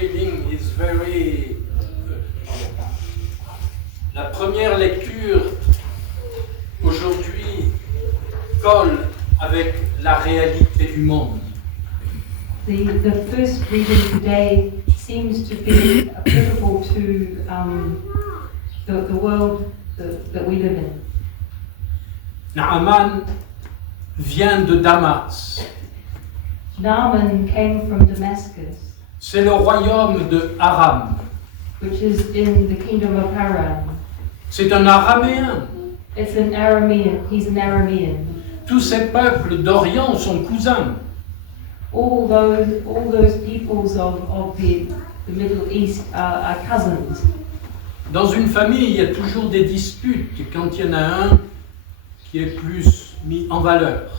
reading is very. La première lecture aujourd'hui colle avec la réalité du monde. The first reading today seems to be applicable to the world that we live in. Naaman vient de Damas. Naaman came from Damascus, C'est le royaume de Aram. which is in the kingdom of Haran. C'est un Araméen. It's an Aramean. He's an Aramean. Tous ces peuples d'Orient sont cousins. All those peoples of the Middle East are cousins. Dans une famille, il y a toujours des disputes quand il y en a un qui est plus mis en valeur.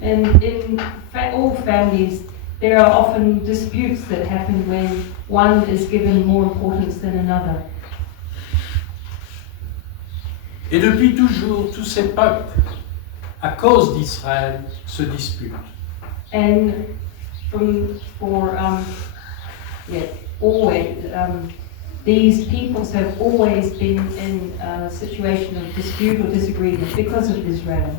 And in all families, there are often disputes that happen when one is given more importance than another. Et depuis toujours, tous ces peuples, à cause d'Israël, se disputent. And these peoples have always been in a situation of dispute or disagreement because of Israel.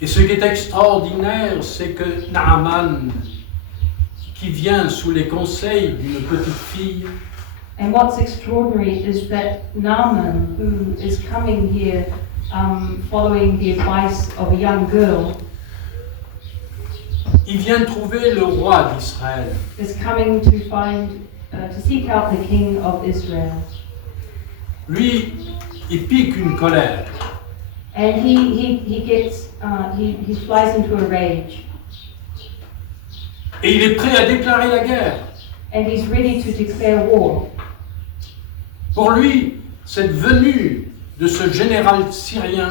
Et ce qui est extraordinaire, c'est que Naaman, qui vient sous les conseils d'une petite fille, And what's extraordinary is that Naaman, who is coming here following the advice of a young girl, il vient trouver le roi d'Israël. is coming to seek out the king of Israel. Lui, il pique une colère. And he flies into a rage. Et il est prêt à déclarer la guerre. And he's ready to declare war. Pour lui, cette venue de ce général syrien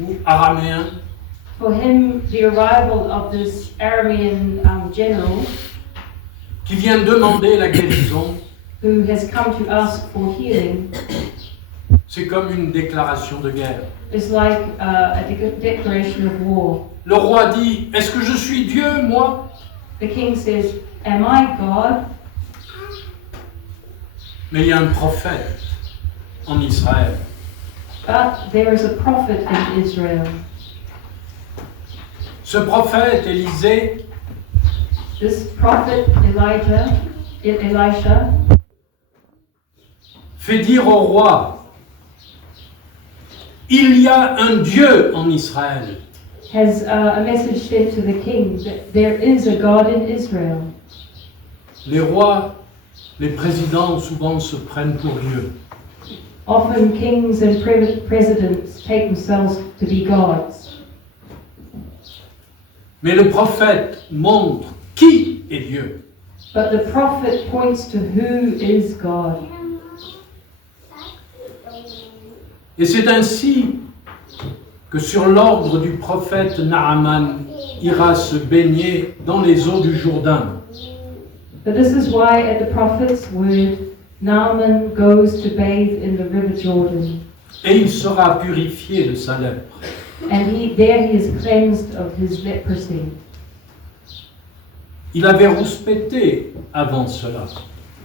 ou araméen For him, the arrival of this Aramean general, qui vient demander la guérison, who has come to ask for healing, c'est comme une déclaration de guerre. is like a declaration of war. Le roi dit, est-ce que je suis Dieu, moi? The king says, "Am I God?" Mais il y a un prophète en Israël. But there is a prophet in Israel. Ce prophète, Élisée, This prophet Elisha, fait dire au roi, il y a un Dieu en Israël. has a message sent to the king that there is a God in Israel. Les rois, les présidents souvent se prennent pour Dieu. Often kings and presidents take themselves to be gods. Mais le prophète montre qui est Dieu. But the prophet points to who is God. Et c'est ainsi que sur l'ordre du prophète Naaman ira se baigner dans les eaux du Jourdain. But this is why at the prophet's word, Naaman goes to bathe in the river Jordan. Et il sera purifié de sa lèpre. And there he is cleansed of his leprosy. Il avait rouspété avant cela.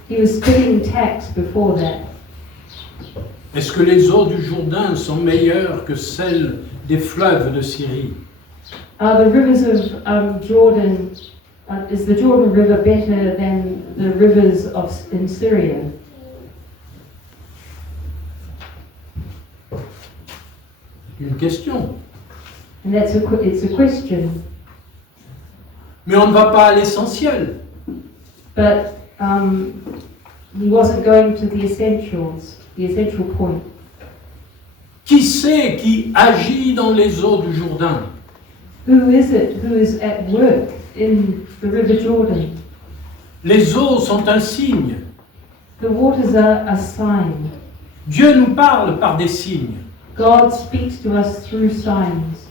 He was spitting tax before that. Est-ce que les eaux du Jourdain sont meilleures que celles des fleuves de Syrie? The rivers of Jordan, is the Jordan River better than the rivers in Syria? Une question. And it's a question. Mais on ne va pas à l'essentiel. But he wasn't going to the essential point. Qui c'est qui agit dans les eaux du Jourdain? Who is it who is at work in the River Jordan? Les eaux sont un signe. The waters are a sign. Dieu nous parle par des signes. God speaks to us through signs.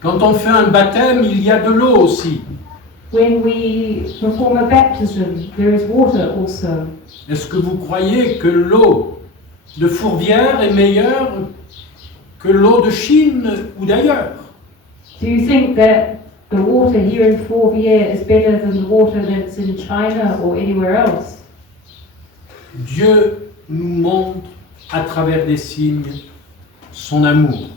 Quand on fait un baptême, il y a de l'eau aussi. When we perform a baptism, there is water also. Est-ce que vous croyez que l'eau de Fourvière est meilleure que l'eau de Chine ou d'ailleurs? Do you think that the water here in Fourvière is better than the water that's in China or anywhere else. Dieu nous montre à travers des signes son amour.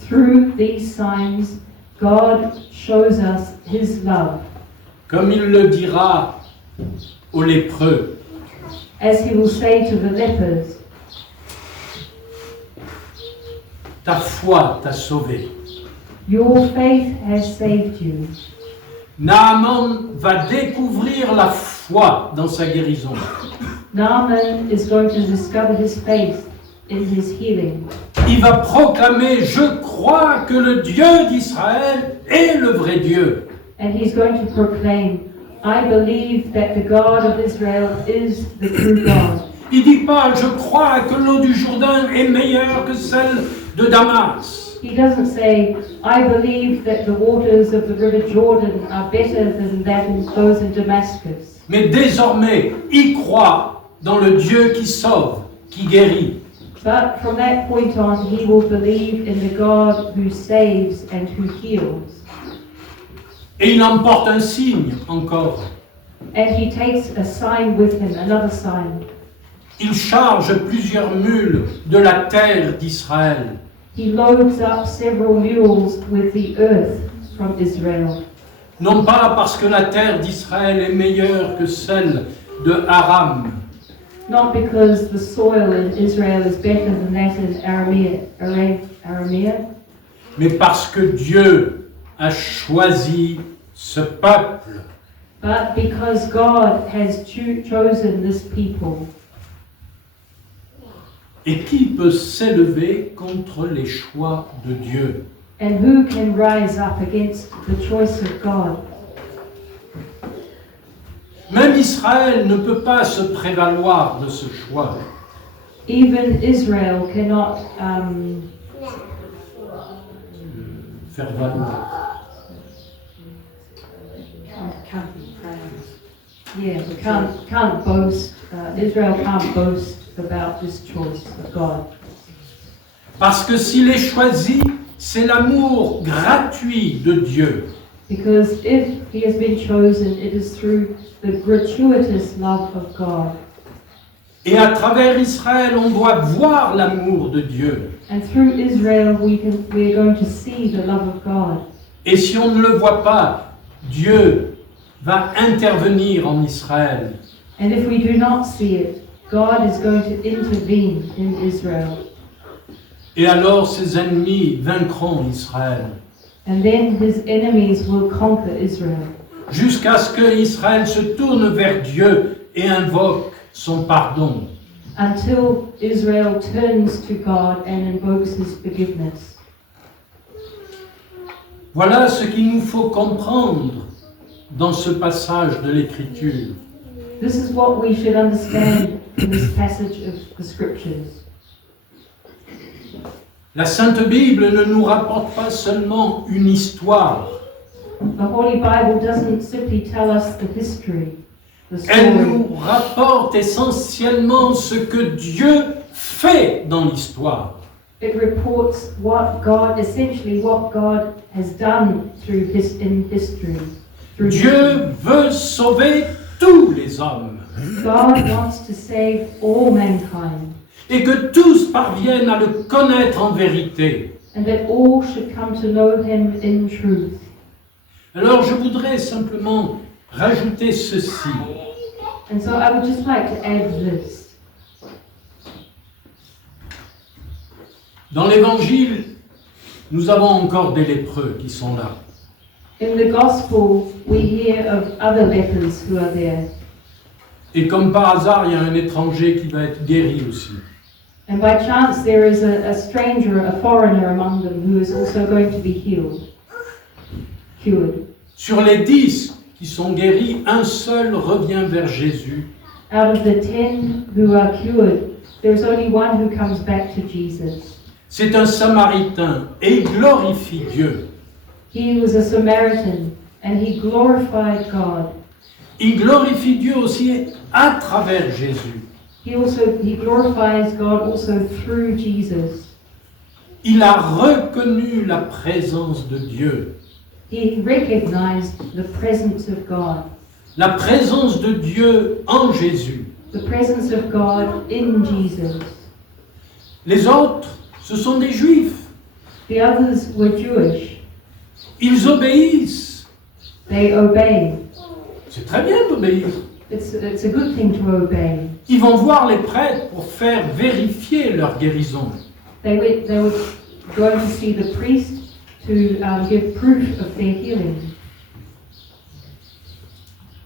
Through these signs, God shows us His love. Comme il le dira aux lépreux, As He will say to the lepers, ta foi t'a sauvé. your faith has saved you. Naaman va découvrir la foi dans sa guérison. Naaman is going to discover his faith in his healing. Il va proclamer, je crois que le Dieu d'Israël est le vrai Dieu. And he's going to proclaim, I believe that the God of Israel is the true God. Il dit pas, je crois que l'eau du Jourdain est meilleure que celle de Damas. He doesn't say, I believe that the waters of the river Jordan are better than those in Damascus. Mais désormais, il croit dans le Dieu qui sauve, qui guérit. But from that point on, he will believe in the God who saves and who heals. Et il emporte un signe encore. And he takes a sign with him, another sign. Il charge plusieurs mules de la terre d'Israël. He loads up several mules with the earth from Israel. Non pas parce que la terre d'Israël est meilleure que celle de Aram, Not because the soil in Israel is better than that in Aramea, mais parce que Dieu a choisi ce peuple. but because God has chosen this people. Et qui peut s'élever contre les choix de Dieu? And who can rise up against the choice of God? Même Israël ne peut pas se prévaloir de ce choix. Even Israel cannot Faire valoir. can't boast. Israel can't boast about this choice of God. Parce que s'il est choisi, c'est l'amour gratuit de Dieu. Because if he has been chosen, it is through the gratuitous love of God. Et à travers Israël, on doit voir l'amour de Dieu. And through Israel, we are going to see the love of God. Et si on ne le voit pas, Dieu va intervenir en Israël. And if we do not see it, God is going to intervene in Israel. Et alors ses ennemis vaincront Israël. And then his enemies will conquer Israel. Jusqu'à ce que Israël se tourne vers Dieu et invoque son pardon. Until Israel turns to God and invokes his forgiveness. Voilà ce qu'il nous faut comprendre dans ce passage de l'Écriture. This is what we should understand in this passage of the Scriptures. La Sainte Bible ne nous rapporte pas seulement une histoire. The Holy Bible doesn't simply tell us the history, the Elle story. nous rapporte essentiellement ce que Dieu fait dans l'histoire. It reports what God has done in history. Through Dieu veut sauver tous les hommes God wants to save all mankind, et que tous parviennent à le connaître en vérité. and that all should come to know Him in truth. Alors je voudrais simplement rajouter ceci. And so I would just like to add this. Dans l'Évangile, nous avons encore des lépreux qui sont là. In the Gospel, we hear of other lepers who are there. Et comme par hasard, il y a un étranger qui va être guéri aussi. And by chance, there is a stranger, a foreigner among them who is also going to be cured. Sur les 10 qui sont guéris, un seul revient vers Jésus. Out of the 10 who are cured, there's only one who comes back to Jesus. C'est un Samaritain et il glorifie Dieu. He was a Samaritan and he glorified God. Il glorifie Dieu aussi à travers Jésus. He glorifies God also through Jesus. Il a reconnu la présence de Dieu. he recognized the presence of God, la présence de Dieu en Jésus. the presence of God in Jesus. Les autres, ce sont des Juifs. The others were Jewish. Ils obéissent. They obey. C'est très bien d'obéir. It's a good thing to obey. Ils vont voir les prêtres pour faire vérifier leur guérison. They would go to see the priest to give proof of their healing.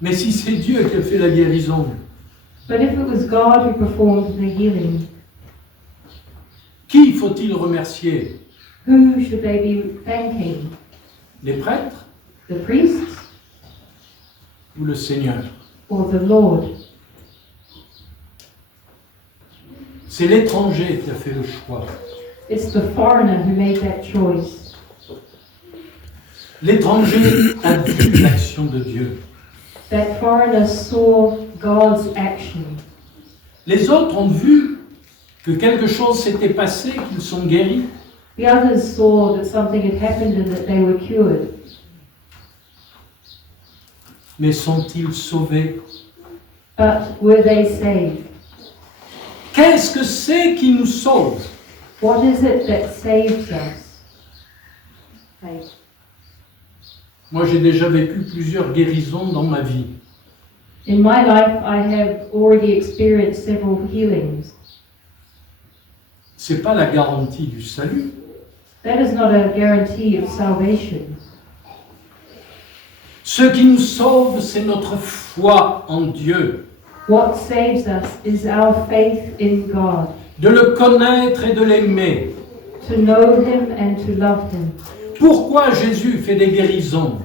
Mais si c'est Dieu qui a fait la guérison, But if it was God who performed the healing, qui faut-il remercier? who should they be thanking? Les prêtres The priests ou le Seigneur? or the Lord? C'est l'étranger qui a fait le choix. It's the foreigner who made that choice. L'étranger a vu l'action de Dieu. That foreigner saw God's action. Les autres ont vu que quelque chose s'était passé, qu'ils sont guéris. The others saw that something had happened and that they were cured. Mais sont-ils sauvés? But were they saved? Qu'est-ce que c'est qui nous sauve? What is it that saves us? Faith. Moi, j'ai déjà vécu plusieurs guérisons dans ma vie. In my life, I have already experienced several healings. C'est pas la garantie du salut. That is not a guarantee of salvation. Ce qui nous sauve, c'est notre foi en Dieu, What saves us is our faith in God, de le connaître et de l'aimer. to know Him and to love Him. Pourquoi Jésus fait des guérisons?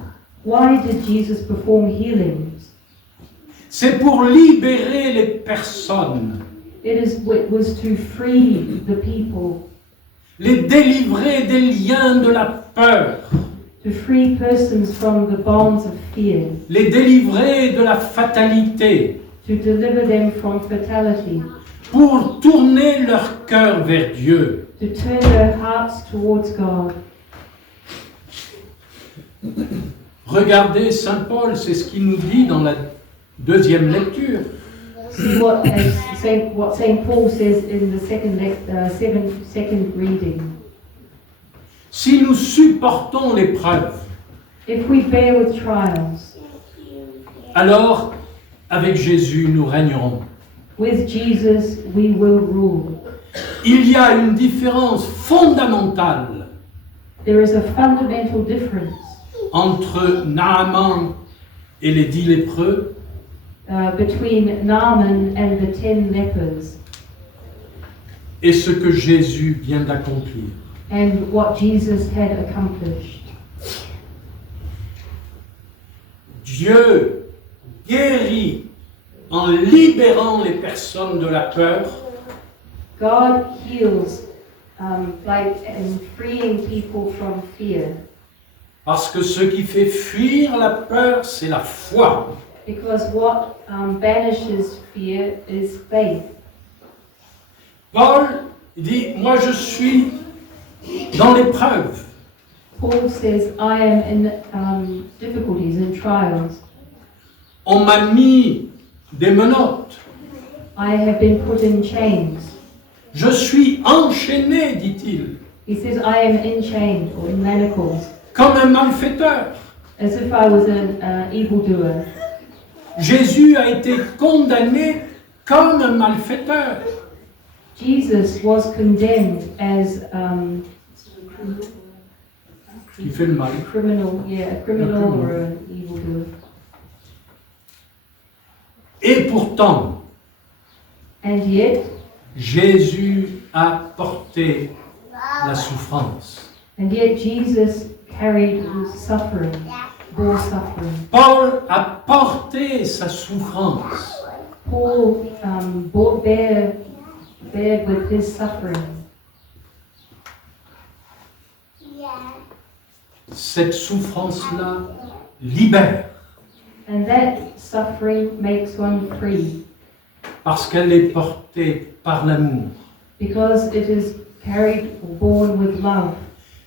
Why did Jesus perform healings? C'est pour libérer les personnes, It was to free the people, les délivrer des liens de la peur, to free persons from the bonds of fear, les délivrer de la fatalité, to deliver them from fatality, pour tourner leur cœur vers Dieu. to turn their hearts towards God. Regardez Saint Paul, c'est ce qu'il nous dit dans la deuxième lecture. See what Saint Paul says in the second reading. Si nous supportons l'épreuve, If we bear with trials, alors avec Jésus nous régnerons. with Jesus we will rule. Il y a une différence fondamentale There is a fundamental difference entre Naaman et les 10 lépreux between Naaman and the 10 lepers et ce que Jésus vient d'accomplir. and what Jesus had accomplished. Dieu guérit en libérant les personnes de la peur, God heals and freeing people from fear, parce que ce qui fait fuir la peur, c'est la foi. because what banishes fear is faith. Paul dit, moi je suis dans l'épreuve. Paul says, I am in difficulties and trials. On m'a mis des menottes. I have been put in chains. Je suis enchaîné, dit-il, He says, I am in chains or in manacles, comme un malfaiteur. as if I was an evildoer. Jésus a été condamné comme un malfaiteur. Jesus was condemned as Qui fait le mal. a criminal or an evildoer. Et pourtant, And yet, Jésus a porté la souffrance. Jesus carried suffering, bore suffering. Paul a porté sa souffrance. Paul bared with his suffering. Cette souffrance-là libère, And that suffering makes one free, parce qu'elle est portée par l'amour. because it is carried or born with love.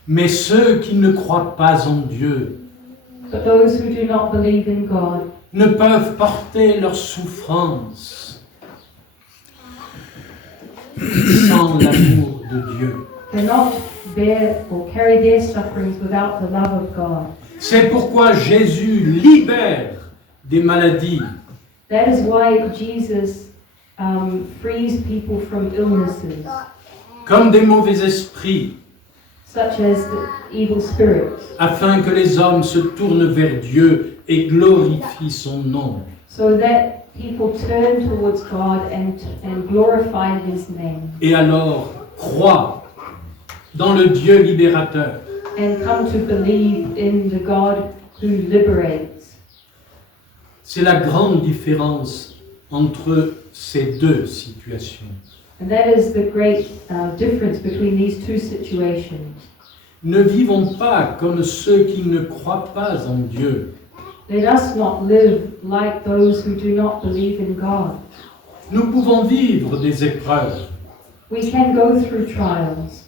Mais ceux qui ne croient pas en Dieu But those who do not believe in God ne peuvent porter leurs souffrances sans l'amour de Dieu. cannot bear or carry their sufferings without the love of God. C'est pourquoi Jésus libère des maladies. That is why Jesus frees people from illnesses, Comme des mauvais esprits, such as the evil spirits, afin que les hommes se tournent vers Dieu et glorifient son nom. so that people turn towards God and glorify His name, Et alors croient dans le Dieu libérateur. and come to believe in the God who liberates. C'est la grande différence entre ces deux situations. And that is the great difference between these two situations. Ne vivons pas comme ceux qui ne croient pas en Dieu. Let us not live like those who do not believe in God. Nous pouvons vivre des épreuves, We can go through trials,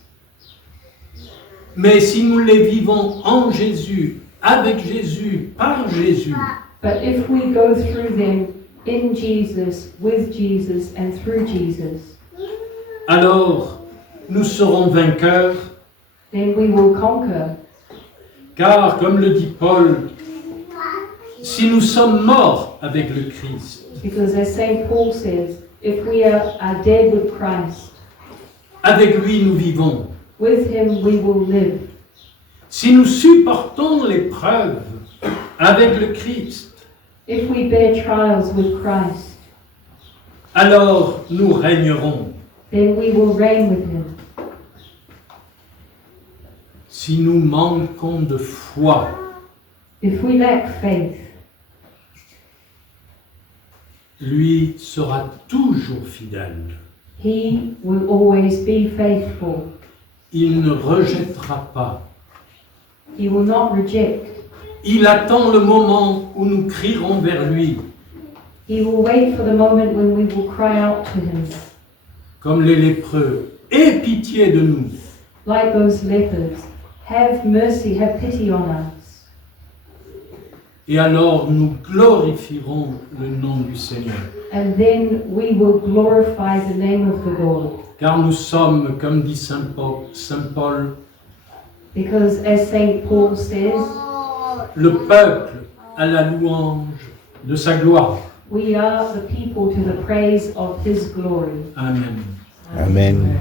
mais si nous les vivons en Jésus, avec Jésus, par Jésus, but if we go through them in Jesus, with Jesus, and through Jesus, alors nous serons vainqueurs, then we will conquer. car comme le dit Paul, si nous sommes morts avec le Christ, Because as St. Paul says, if we are dead with Christ, avec lui nous vivons. with Him we will live. Si nous supportons l'épreuve avec le Christ, If we bear trials with Christ, alors nous régnerons. then we will reign with Him. Si nous manquons de foi, If we lack faith, lui sera toujours fidèle. He will always be faithful. Il ne rejettera pas. He will not reject. Il attend le moment où nous crierons vers lui, He will wait for the moment when we will cry out to Him, comme les lépreux. Aie pitié de nous. like those lepers. Have mercy, have pity on us. Et alors nous glorifierons le nom du Seigneur. And then we will glorify the name of the Lord. Car nous sommes, comme dit Saint Paul, Because as St. Paul says, le peuple à la louange de sa gloire. we are the people to the praise of His glory. Amen. Amen.